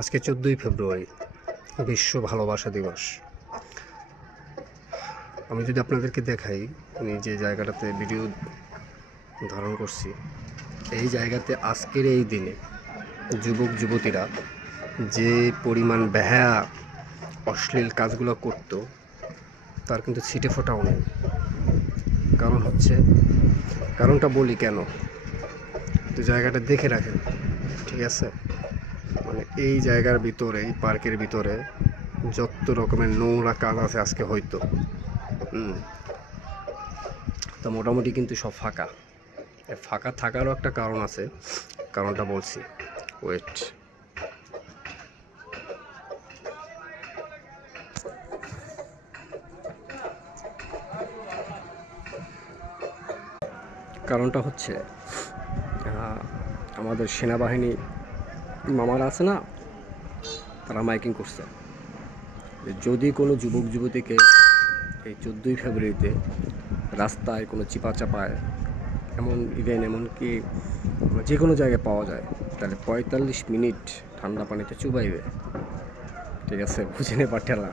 আজকে 14ই ফেব্রুয়ারি, বিশ্ব ভালোবাসা দিবস। আমি যদি আপনাদেরকে দেখাই, আমি যে জায়গাটাতে ভিডিও ধারণ করছি, এই জায়গাতে আজকের এই দিনে যুবক যুবতীরা যে পরিমাণ বেহায়া অশ্লীল কাজগুলো করত, তার কিন্তু ছিটে ফোটাও নেই। কারণটা বলি কেন, তো জায়গাটা দেখে রাখেন, ঠিক আছে? মানে এই জায়গার ভিতরে, এই পার্কের ভিতরে যত রকমের নোংরা কাজ আছে আজকে হয়তো তো মোটামুটি কিন্তু সব ফাঁকা। ফাঁকা থাকারও একটা কারণ আছে, কারণটা বলছি, ওয়েট। কারণটা হচ্ছে আমাদের সেনাবাহিনী মামারা আছে না, তারা মাইকিং করছে যদি কোনো যুবক যুবতীকে এই 14ই ফেব্রুয়ারিতে রাস্তায় কোনো চিপা চাপায় এমনকি যে কোনো জায়গায় পাওয়া যায়, তাহলে 45 মিনিট ঠান্ডা পানিতে চুবাইবে। ঠিক আছে, বুঝে নে পাঠালা।